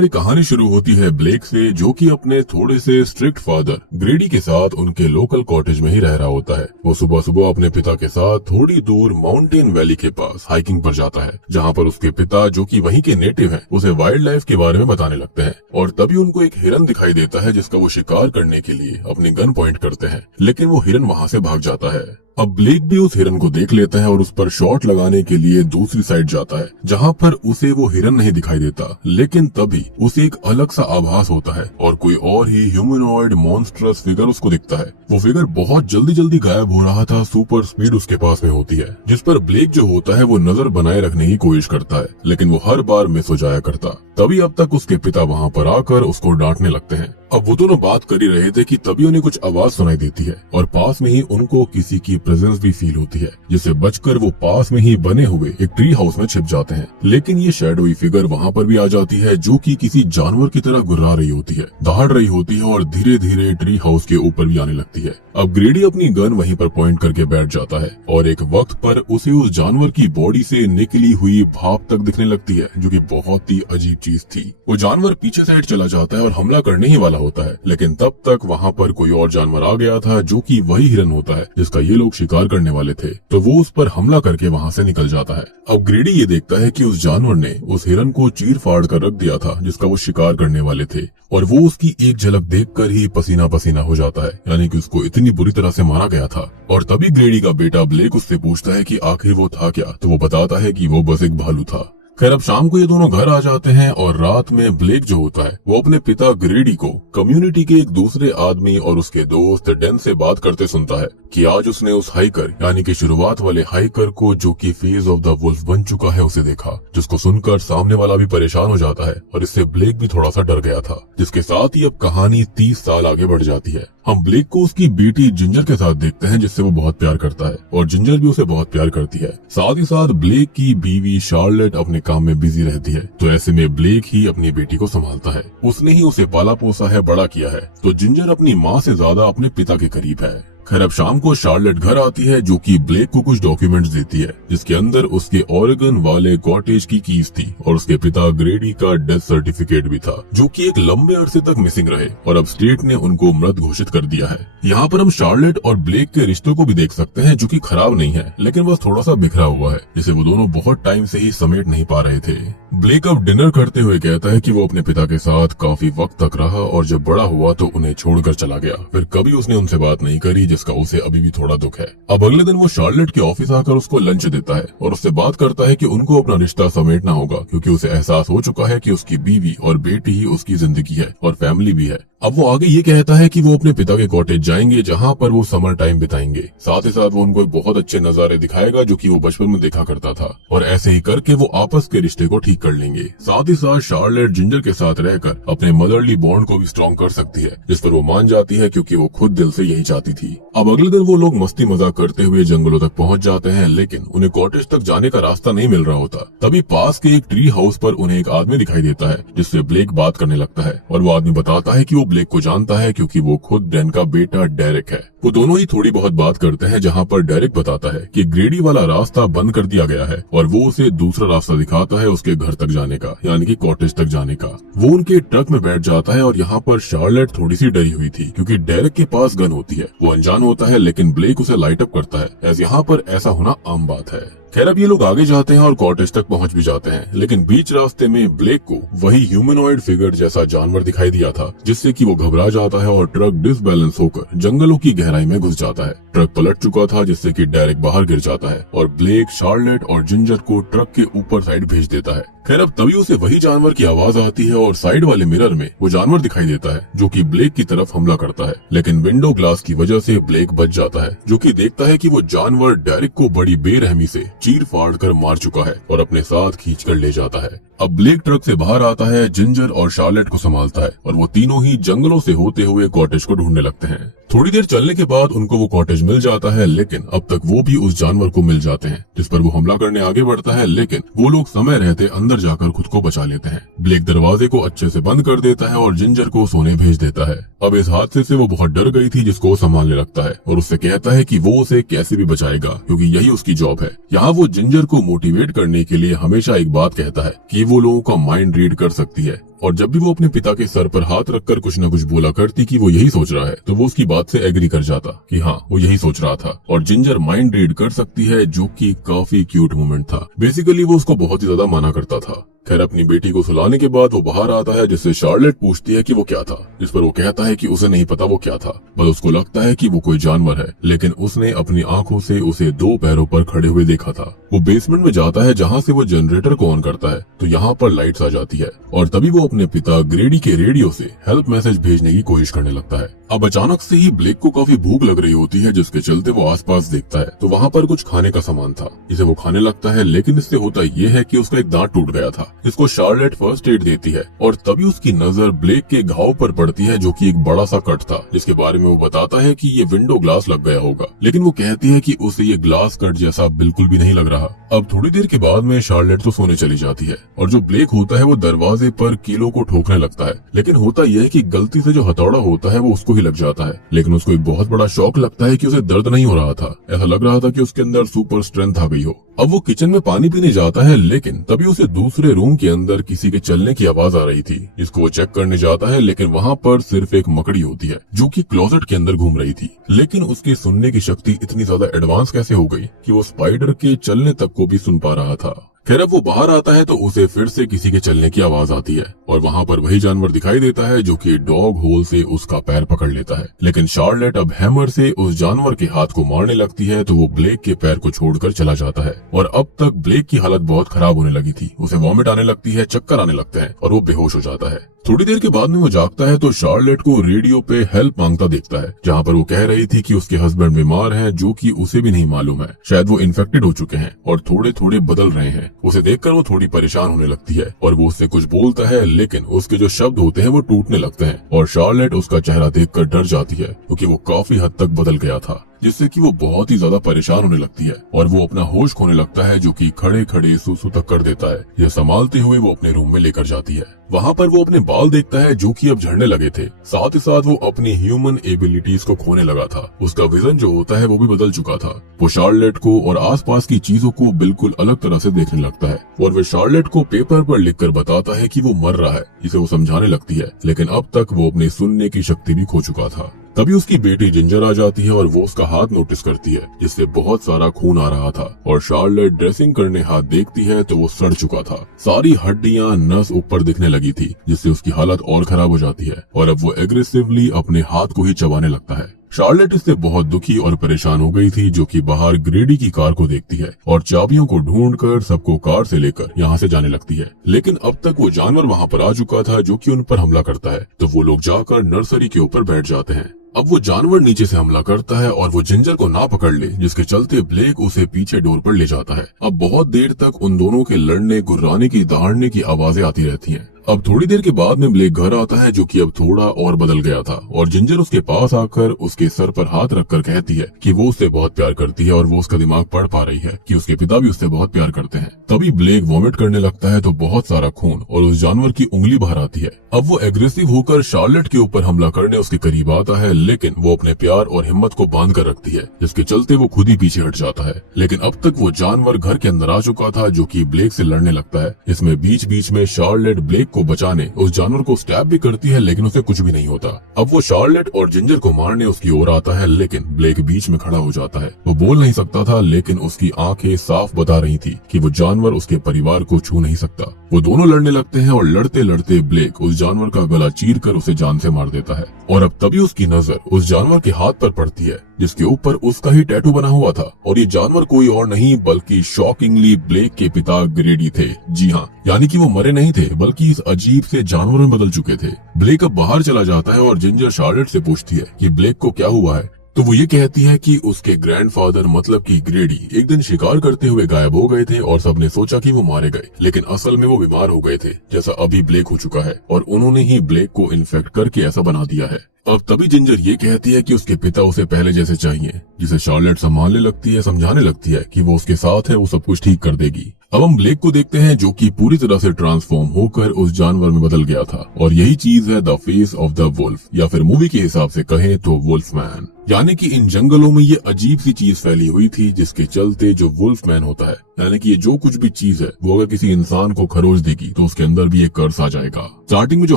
हमारी कहानी शुरू होती है ब्लेक से, जो कि अपने थोड़े से स्ट्रिक्ट फादर ग्रेडी के साथ उनके लोकल कॉटेज में ही रह रहा होता है। वो सुबह सुबह अपने पिता के साथ थोड़ी दूर माउंटेन वैली के पास हाइकिंग पर जाता है, जहाँ पर उसके पिता जो कि वहीं के नेटिव हैं, उसे वाइल्ड लाइफ के बारे में बताने लगते हैं। और तभी उनको एक हिरन दिखाई देता है जिसका वो शिकार करने के लिए अपनी गन पॉइंट करते हैं, लेकिन वो हिरन वहाँ से भाग जाता है। अब ब्लेक भी उस हिरन को देख लेता है और उस पर शॉट लगाने के लिए दूसरी साइड जाता है, जहाँ पर उसे वो हिरन नहीं दिखाई देता। लेकिन तभी उसे एक अलग सा आभास होता है और कोई और ही ह्यूमनॉइड मॉन्स्ट्रस फिगर उसको दिखता है। वो फिगर बहुत जल्दी जल्दी गायब हो रहा था, सुपर स्पीड उसके पास में होती है, जिस पर ब्लेक जो होता है वो नजर बनाए रखने की कोशिश करता है, लेकिन वो हर बार मिस हो जाया करता। तभी अब तक उसके पिता वहाँ पर आकर उसको डांटने लगते हैं। अब वो दोनों बात कर ही रहे थे कि तभी उन्हें कुछ आवाज सुनाई देती है और पास में ही उनको किसी की प्रेजेंस भी फील होती है, जिससे बचकर वो पास में ही बने हुए एक ट्री हाउस में छिप जाते हैं। लेकिन ये शैडोई फिगर वहाँ पर भी आ जाती है, जो कि किसी जानवर की तरह गुर्रा रही होती है, दहाड़ रही होती है और धीरे धीरे ट्री हाउस के ऊपर भी आने लगती है। अब ग्रेडी अपनी गन वहीं पर पॉइंट करके बैठ जाता है और एक वक्त पर उसे उस जानवर की बॉडी से निकली हुई भाप तक दिखने लगती है, जो कि बहुत ही अजीब चीज थी। वो जानवर पीछे साइड चला जाता है और हमला करने ही वाला होता है, लेकिन तब तक वहाँ पर कोई और जानवर आ गया था, जो कि वही हिरन होता है जिसका ये लोग शिकार करने वाले थे। तो वो उस पर हमला करके वहाँ से निकल जाता है। अब ग्रेडी ये देखता है कि उस जानवर ने उस हिरन को चीर फाड़ कर रख दिया था जिसका वो शिकार करने वाले थे, और वो उसकी एक झलक देखकर ही पसीना पसीना हो जाता है, यानी कि उसको इतनी बुरी तरह से मारा गया था। और तभी ग्रेडी का बेटा ब्लेक उससे पूछता है कि आखिर वो था क्या, तो वो बताता है कि वो बस एक भालू था। खैर अब शाम को ये दोनों घर आ जाते हैं और रात में ब्लेक जो होता है वो अपने पिता ग्रेडी को कम्युनिटी के एक दूसरे आदमी और उसके दोस्त डेन से बात करते सुनता है कि आज उसने उस हाइकर यानी कि शुरुआत वाले हाइकर को, जो कि फेस ऑफ द वुल्फ बन चुका है, उसे देखा। जिसको सुनकर सामने वाला भी परेशान हो जाता है और इससे ब्लेक भी थोड़ा सा डर गया था। जिसके साथ ही अब कहानी 30 साल आगे बढ़ जाती है। हम ब्लेक को उसकी बेटी जिंजर के साथ देखते हैं, जिससे वो बहुत प्यार करता है और जिंजर भी उसे बहुत प्यार करती है। साथ ही साथ ब्लेक की बीवी शार्लेट अपने काम में बिजी रहती है, तो ऐसे में ब्लेक ही अपनी बेटी को संभालता है। उसने ही उसे पाला पोसा है, बड़ा किया है, तो जिंजर अपनी माँ से ज्यादा अपने पिता के करीब है। खैर अब शाम को शार्लेट घर आती है, जो कि ब्लेक को कुछ डॉक्यूमेंट्स देती है, जिसके अंदर उसके ओरेगन वाले कॉटेज की कीज थी और उसके पिता ग्रेडी का डेथ सर्टिफिकेट भी था, जो कि एक लंबे अरसे तक मिसिंग रहे और अब स्टेट ने उनको मृत घोषित कर दिया है। यहाँ पर हम शार्लेट और ब्लेक के रिश्तों को भी देख सकते हैं, जो कि खराब नहीं है, लेकिन बस थोड़ा सा बिखरा हुआ है, जिसे वो दोनों बहुत टाइम से ही समेट नहीं पा रहे थे। ब्लेक अब डिनर करते हुए कहता है कि वो अपने पिता के साथ काफी वक्त तक रहा और जब बड़ा हुआ तो उन्हें छोड़कर चला गया, फिर कभी उसने उनसे बात नहीं करी, जिसका उसे अभी भी थोड़ा दुख है। अब अगले दिन वो शार्लेट के ऑफिस आकर उसको लंच देता है और उससे बात करता है कि उनको अपना रिश्ता समेटना होगा, क्योंकि उसे एहसास हो चुका है कि उसकी बीवी और बेटी ही उसकी जिंदगी है और फैमिली भी है। अब वो आगे ये कहता है कि वो अपने पिता के कॉटेज जाएंगे, जहाँ पर वो समर टाइम बिताएंगे। साथ ही साथ वो उनको बहुत अच्छे नजारे दिखाएगा जो कि वो बचपन में देखा करता था, और ऐसे ही करके वो आपस के रिश्ते को ठीक कर लेंगे। साथ ही साथ शार्लेट जिंजर के साथ रहकर अपने मदरली बॉन्ड को भी स्ट्रॉन्ग कर सकती है, जिस पर वो मान जाती है, क्योंकि वो खुद दिल से यही चाहती थी। अब अगले दिन वो लोग मस्ती मजाक करते हुए जंगलों तक पहुँच जाते हैं, लेकिन उन्हें कॉटेज तक जाने का रास्ता नहीं मिल रहा होता। तभी पास के एक ट्री हाउस पर उन्हें एक आदमी दिखाई देता है, जिससे ब्लेक बात करने लगता है, और वो आदमी बताता है कि वो ब्लेक को जानता है, क्योंकि वो खुद डेन का बेटा डेरिक है। वो दोनों ही थोड़ी बहुत बात करते हैं, जहाँ पर डेरिक बताता है कि ग्रेडी वाला रास्ता बंद कर दिया गया है और वो उसे दूसरा रास्ता दिखाता है उसके घर तक जाने का, यानी कि कॉटेज तक जाने का। वो उनके ट्रक में बैठ जाता है और यहाँ पर शार्लेट थोड़ी सी डरी हुई थी, क्योंकि डेरिक के पास गन होती है। वो अनजान होता है, लेकिन ब्लेक उसे लाइट अप करता है, ऐसे यहाँ पर ऐसा होना आम बात है। खैर अब ये लोग आगे जाते हैं और कॉटेज तक पहुंच भी जाते हैं, लेकिन बीच रास्ते में ब्लेक को वही ह्यूमनॉइड फिगर जैसा जानवर दिखाई दिया था, जिससे कि वो घबरा जाता है और ट्रक डिसबैलेंस होकर जंगलों की गहराई में घुस जाता है। ट्रक पलट चुका था, जिससे कि डेरिक बाहर गिर जाता है और ब्लेक शार्लेट और जिंजर को ट्रक के ऊपर साइड भेज देता है। खैर अब तभी उसे वही जानवर की आवाज आती है और साइड वाले मिरर में वो जानवर दिखाई देता है, जो कि ब्लेक की तरफ हमला करता है, लेकिन विंडो ग्लास की वजह से ब्लेक बच जाता है, जो कि देखता है कि वो जानवर डेरिक को बड़ी बेरहमी से चीर फाड़ कर मार चुका है और अपने साथ खींच कर ले जाता है। अब ब्लेक ट्रक से बाहर आता है, जिंजर और शार्लेट को संभालता है और वो तीनों ही जंगलों से होते हुए कॉटेज को ढूंढने लगते हैं। थोड़ी देर चलने के बाद उनको वो कॉटेज मिल जाता है, लेकिन अब तक वो भी उस जानवर को मिल जाते हैं, जिस पर वो हमला करने आगे बढ़ता है, लेकिन वो लोग समय रहते अंदर जाकर खुद को बचा लेते हैं। ब्लेक दरवाजे को अच्छे से बंद कर देता है और जिंजर को सोने भेज देता है। अब इस हादसे से वो बहुत डर गई थी, जिसको संभालने लगता है और उससे कहता है कि वो उसे कैसे भी बचाएगा, क्योंकि यही उसकी जॉब है। यहाँ वो जिंजर को मोटिवेट करने के लिए हमेशा एक बात कहता है कि वो लोगों का माइंड रीड कर सकती है। और जब भी वो अपने पिता के सर पर हाथ रखकर कुछ न कुछ बोला करती कि वो यही सोच रहा है, तो वो उसकी बात से एग्री कर जाता कि हाँ वो यही सोच रहा था। और जिंजर माइंड रीड कर सकती है, जो कि काफी क्यूट मोमेंट था। बेसिकली वो उसको बहुत ही ज्यादा माना करता था। खैर अपनी बेटी को सुलाने के बाद वो बाहर आता है, जिससे शार्लेट पूछती है कि वो क्या था, जिस पर वो कहता है कि उसे नहीं पता वो क्या था, बस उसको लगता है कि वो कोई जानवर है, लेकिन उसने अपनी आंखों से उसे 2 पैरों पर खड़े हुए देखा था। वो बेसमेंट में जाता है जहाँ से वो जनरेटर को ऑन करता है, तो यहाँ पर लाइट्स आ जाती है और तभी वो अपने पिता ग्रेडी के रेडियो से हेल्प मैसेज भेजने की कोशिश करने लगता है। अब अचानक से ही ब्लेक को काफी भूख लग रही होती है, जिसके चलते वो आसपास देखता है तो वहाँ पर कुछ खाने का सामान था, जिसे वो खाने लगता है। लेकिन इससे होता ये है कि उसका एक दांत टूट गया था, जिसको शार्लेट फर्स्ट एड देती है और तभी उसकी नजर ब्लेक के घाव पर पड़ती है, जो कि एक बड़ा सा कट था, जिसके बारे में वो बताता है कि ये विंडो ग्लास लग गया होगा। लेकिन वो कहती है कि उसे ये ग्लास कट जैसा बिल्कुल भी नहीं लग रहा। अब थोड़ी देर के बाद में शार्लेट तो सोने चली जाती है और जो ब्लेक होता है वो दरवाजे पर कीलों को ठोकने लगता है। लेकिन होता यह है कि गलती से जो हथौड़ा होता है वो उसको ही लग जाता है। लेकिन उसको एक बहुत बड़ा शॉक लगता है कि उसे दर्द नहीं हो रहा था, ऐसा लग रहा था कि उसके अंदर सुपर स्ट्रेंथ आ गई हो। अब वो किचन में पानी पीने जाता है, लेकिन तभी उसे दूसरे रूम के अंदर किसी के चलने की आवाज आ रही थी, जिसको वो चेक करने जाता है। लेकिन वहाँ पर सिर्फ एक मकड़ी होती है, जो कि क्लोजेट के अंदर घूम रही थी। लेकिन उसकी सुनने की शक्ति इतनी ज्यादा एडवांस कैसे हो गई कि वो स्पाइडर के चलने तक को भी सुन पा रहा था। खैर अब वो बाहर आता है तो उसे फिर से किसी के चलने की आवाज आती है और वहाँ पर वही जानवर दिखाई देता है, जो कि डॉग होल से उसका पैर पकड़ लेता है। लेकिन शार्लेट अब हैमर से उस जानवर के हाथ को मारने लगती है, तो वो ब्लेक के पैर को छोड़कर चला जाता है। और अब तक ब्लेक की हालत बहुत खराब होने लगी थी, उसे वॉमिट आने लगती है, चक्कर आने लगते हैं और वो बेहोश हो जाता है। थोड़ी देर के बाद में वो जागता है तो शार्लेट को रेडियो पे हेल्प मांगता देखता है, जहाँ पर वो कह रही थी कि उसके हस्बैंड बीमार हैं, जो कि उसे भी नहीं मालूम है। शायद वो इन्फेक्टेड हो चुके हैं और थोड़े थोड़े बदल रहे हैं। उसे देखकर वो थोड़ी परेशान होने लगती है और वो उससे कुछ बोलता है, लेकिन उसके जो शब्द होते हैं वो टूटने लगते हैं और शार्लेट उसका चेहरा देखकर डर जाती है, क्योंकि वो काफी हद तक बदल गया था, जिससे कि वो बहुत ही ज्यादा परेशान होने लगती है और वो अपना होश खोने लगता है, जो कि खड़े खड़े सूसू तक कर देता है। यह संभालते हुए वो अपने रूम में लेकर जाती है। वहाँ पर वो अपने बाल देखता है, जो कि अब झड़ने लगे थे। साथ ही साथ वो अपनी ह्यूमन एबिलिटीज को खोने लगा था। उसका विजन जो होता है वो भी बदल चुका था। वो शार्लेट को और आसपास की चीजों को बिल्कुल अलग तरह से देखने लगता है और वो शार्लेट को पेपर पर लिखकर बताता है कि वो मर रहा है, जिसे वो समझाने लगती है। लेकिन अब तक वो अपनी सुनने की शक्ति भी खो चुका था। तभी उसकी बेटी जिंजर आ जाती है और वो उसका हाथ नोटिस करती है, जिससे बहुत सारा खून आ रहा था। और शार्लेट ड्रेसिंग करने हाथ देखती है तो वो सड़ चुका था। सारी हड्डियां नस ऊपर दिखने लगी थी, जिससे उसकी हालत और खराब हो जाती है और अब वो एग्रेसिवली अपने हाथ को ही चबाने लगता है। शार्लेट इससे बहुत दुखी और परेशान हो गई थी, जो कि बाहर ग्रेडी की कार को देखती है और चाबियों को ढूंढकर सबको कार से लेकर यहाँ से जाने लगती है। लेकिन अब तक वो जानवर वहाँ पर आ चुका था, जो कि उन पर हमला करता है, तो वो लोग जाकर नर्सरी के ऊपर बैठ जाते हैं। अब वो जानवर नीचे से हमला करता है और वो जिंजर को ना पकड़ ले, जिसके चलते ब्लेक उसे पीछे डोर पर ले जाता है। अब बहुत देर तक उन दोनों के लड़ने, गुर्राने की, दहाड़ने की आवाजें आती रहती हैं। अब थोड़ी देर के बाद में ब्लेक घर आता है, जो कि अब थोड़ा और बदल गया था और जिंजर उसके पास आकर उसके सर पर हाथ रखकर कहती है कि वो उससे बहुत प्यार करती है और वो उसका दिमाग पढ़ पा रही है कि उसके पिता भी उससे बहुत प्यार करते हैं। तभी ब्लेक वॉमिट करने लगता है तो बहुत सारा खून और उस जानवर की उंगली बाहर आती है। अब वो एग्रेसिव होकर शार्लेट के ऊपर हमला करने उसके करीब आता है, लेकिन वो अपने प्यार और हिम्मत को बांध कर रखती है, जिसके चलते वो खुद ही पीछे हट जाता है। लेकिन अब तक वो जानवर घर के अंदर आ चुका था, जो कि ब्लेक से लड़ने लगता है। इसमें बीच बीच में शार्लेट ब्लेक को बचाने उस जानवर को स्टैब भी करती है, लेकिन उसे कुछ भी नहीं होता। अब वो शार्लेट और जिंजर को मारने उसकी ओर आता है, लेकिन ब्लेक बीच में खड़ा हो जाता है। वो बोल नहीं सकता था, लेकिन उसकी आंखें साफ बता रही थी कि वो जानवर उसके परिवार को छू नहीं सकता। वो दोनों लड़ने लगते हैं और लड़ते लड़ते ब्लेक उस जानवर का गला चीरकर उसे जान से मार देता है। और अब तभी उसकी नजर उस जानवर के हाथ पर पड़ती है, जिसके ऊपर उसका ही टैटू बना हुआ था और ये जानवर कोई और नहीं बल्कि शॉकिंगली ब्लेक के पिता ग्रेडी थे। जी हाँ, यानी कि वो मरे नहीं थे, बल्कि इस अजीब से जानवर में बदल चुके थे। ब्लेक अब बाहर चला जाता है और जिंजर शार्लेट से पूछती है कि ब्लेक को क्या हुआ है, तो वो ये कहती है कि उसके ग्रैंडफादर मतलब कि ग्रेडी एक दिन शिकार करते हुए गायब हो गए थे और सबने सोचा कि वो मारे गए, लेकिन असल में वो बीमार हो गए थे, जैसा अभी ब्लेक हो चुका है, और उन्होंने ही ब्लेक को इन्फेक्ट करके ऐसा बना दिया है। अब तभी जिंजर ये कहती है कि उसके पिता उसे पहले जैसे चाहिए, जिसे शार्लेट संभालने लगती है, समझाने लगती है कि वो उसके साथ है, वो सब कुछ ठीक कर देगी। अब हम ब्लेक को देखते हैं जो कि पूरी तरह से ट्रांसफॉर्म होकर उस जानवर में बदल गया था, और यही चीज है the face of the wolf, या फिर मूवी के हिसाब से कहें तो वुल्फमैन। यानी कि इन जंगलों में ये अजीब सी चीज फैली हुई थी जिसके चलते जो वुल्फमैन होता है, यानी कि ये जो कुछ भी चीज है वो अगर किसी इंसान को खरोच देगी तो उसके अंदर भी एक कर्स आ जाएगा। स्टार्टिंग में जो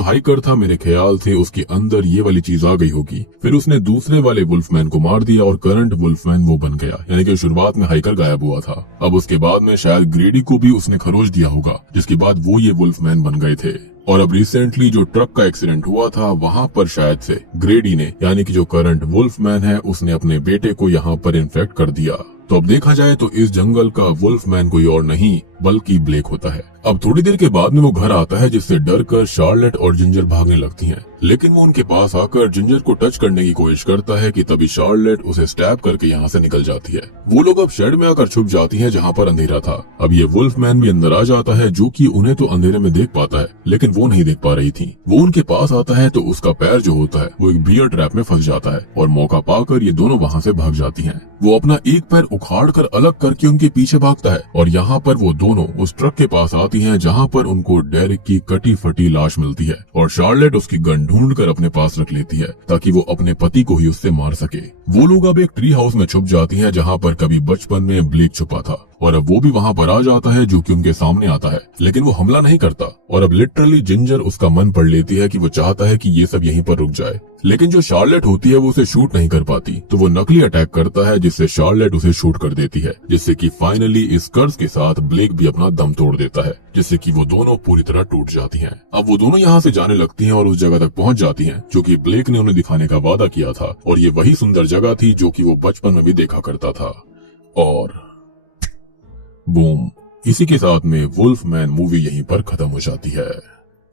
हाइकर था मेरे ख्याल से उसके अंदर ये वाली चीज आ गई होगी, फिर उसने दूसरे वाले वुल्फमैन को मार दिया और करंट वुल्फमैन वो बन गया, यानी कि शुरुआत में हाइकर गायब हुआ था। अब उसके बाद में शायद ग्रेडी को भी उसने खरोच दिया होगा, जिसके बाद वो ये वुल्फमैन बन गए थे। और अब रिसेंटली जो ट्रक का एक्सीडेंट हुआ था वहाँ पर शायद से ग्रेडी ने, यानी कि जो करंट वुल्फमैन है, उसने अपने बेटे को यहाँ पर इन्फेक्ट कर दिया। तो अब देखा जाए तो इस जंगल का वुल्फमैन कोई और नहीं बल्कि ब्लेक होता है। अब थोड़ी देर के बाद में वो घर आता है, जिससे डरकर शार्लेट और जिंजर भागने लगती हैं, लेकिन वो उनके पास आकर जिंजर को टच करने की कोशिश करता है कि तभी शार्लेट उसे स्टैब करके यहाँ से निकल जाती है। वो लोग अब शेड में आकर छुप जाती हैं जहाँ पर अंधेरा था। अब ये वुल्फमैन भी अंदर आ जाता है, जो कि उन्हें तो अंधेरे में देख पाता है लेकिन वो नहीं देख पा रही थी। वो उनके पास आता है तो उसका पैर जो होता है वो एक बियर ट्रैप में फंस जाता है, और मौका पाकर ये दोनों वहाँ से भाग जाती हैं। वो अपना एक पैर उखाड़ कर अलग करके उनके पीछे भागता है, और यहाँ पर वो दोनों उस ट्रक के पास आती हैं जहाँ पर उनको डेरिक की कटी फटी लाश मिलती है, और शार्लेट उसकी गन ढूंढकर अपने पास रख लेती है ताकि वो अपने पति को ही उससे मार सके। वो लोग अब एक ट्री हाउस में छुप जाती हैं जहाँ पर कभी बचपन में ब्लेक छुपा था, और अब वो भी वहाँ पर आ जाता है जो कि उनके सामने आता है, लेकिन वो हमला नहीं करता। और अब लिटरली जिंजर उसका मन पढ़ लेती है कि वो चाहता है कि ये सब यहीं पर रुक जाए, लेकिन जो शार्लेट होती है वो उसे शूट नहीं कर पाती, तो वो नकली अटैक करता है जिससे शार्लेट उसे शूट कर देती है, जिससे कि फाइनली इस कर्ज के साथ ब्लेक भी अपना दम तोड़ देता है, जिससे कि वो दोनों पूरी तरह टूट जाती हैं। अब वो दोनों यहाँ से जाने लगती हैं और उस जगह तक पहुँच जाती हैं जो कि ब्लेक ने उन्हें दिखाने का वादा किया था, और ये वही सुंदर जगह थी जो कि वो बचपन में भी देखा करता था। और बूम, इसी के साथ में वुल्फमैन मूवी यहीं पर खत्म हो जाती है।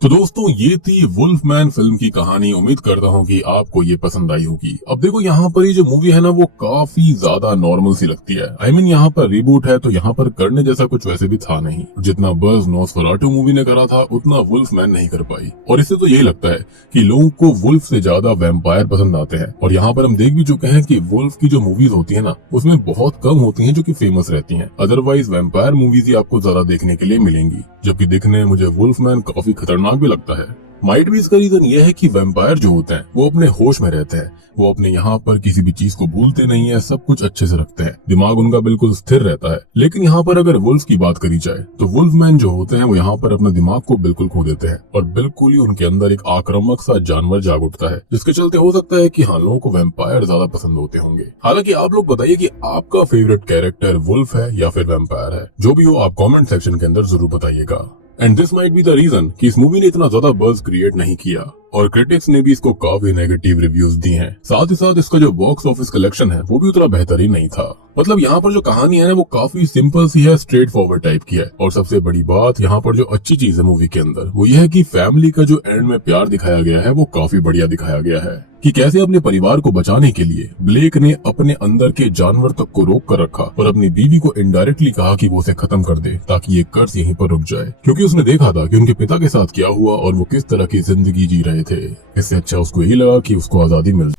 तो दोस्तों ये थी वुल्फमैन फिल्म की कहानी। उम्मीद करता हूँ कि आपको ये पसंद आई होगी। अब देखो यहाँ पर ये जो मूवी है ना वो काफी ज्यादा नॉर्मल सी लगती है। I mean, यहाँ पर रिबूट है तो यहाँ पर करने जैसा कुछ वैसे भी था नहीं। जितना बज़ नोस्फेराटू मूवी ने करा था उतना वुल्फमैन नहीं कर पाई, और इससे तो यही लगता है कि लोगों को वुल्फ से ज्यादा वैम्पायर पसंद आते हैं। और यहाँ पर हम देख भी चुके हैं कि वुल्फ की जो मूवीज होती है ना उसमें बहुत कम होती है जो की फेमस रहती है। अदरवाइज वैम्पायर मूवीज ही आपको ज्यादा देखने के लिए मिलेंगी, जबकि देखने में मुझे वुल्फमैन काफी खतरनाक भी लगता है। माइट भी इसका रीजन ये है कि वैम्पायर जो होते हैं वो अपने होश में रहते हैं, वो अपने यहाँ पर किसी भी चीज को भूलते नहीं है, सब कुछ अच्छे से रखते हैं, दिमाग उनका बिल्कुल स्थिर रहता है। लेकिन यहाँ पर अगर वुल्फ की बात करी जाए तो वुल्फमैन जो होते हैं वो यहाँ पर अपने दिमाग को बिल्कुल खो देते हैं, और बिल्कुल ही उनके अंदर एक आक्रामक सा जानवर जाग उठता है, जिसके चलते हो सकता है कि हाँ लोगों को वैम्पायर ज्यादा पसंद होते होंगे। हालांकि आप लोग बताइए कि आपका फेवरेट कैरेक्टर वुल्फ है या फिर वैम्पायर है। जो भी हो आप कॉमेंट सेक्शन के अंदर जरूर बताइएगा। And this might be the reason कि इस मूवी ने इतना ज्यादा बज़ क्रिएट नहीं किया, और क्रिटिक्स ने भी इसको काफी नेगेटिव रिव्यूज दी हैं। साथ ही साथ इसका जो बॉक्स ऑफिस कलेक्शन है वो भी उतना बेहतरीन नहीं था। मतलब यहाँ पर जो कहानी है ना वो काफी सिंपल सी है, स्ट्रेट फॉरवर्ड टाइप की है। और सबसे बड़ी बात यहाँ पर जो अच्छी चीज है मूवी के अंदर वो ये है कि फैमिली का जो एंड में प्यार दिखाया गया है वो काफी बढ़िया दिखाया गया है, कि कैसे अपने परिवार को बचाने के लिए ब्लेक ने अपने अंदर के जानवर तक को रोक कर रखा और अपनी बीवी को इनडायरेक्टली कहा कि वो उसे खत्म कर दे ताकि ये कर्ज यहीं पर रुक जाए, क्योंकि उसने देखा था कि उनके पिता के साथ क्या हुआ और वो किस तरह की जिंदगी जी रहे थे। इससे अच्छा उसको यही लगा कि उसको आजादी मिल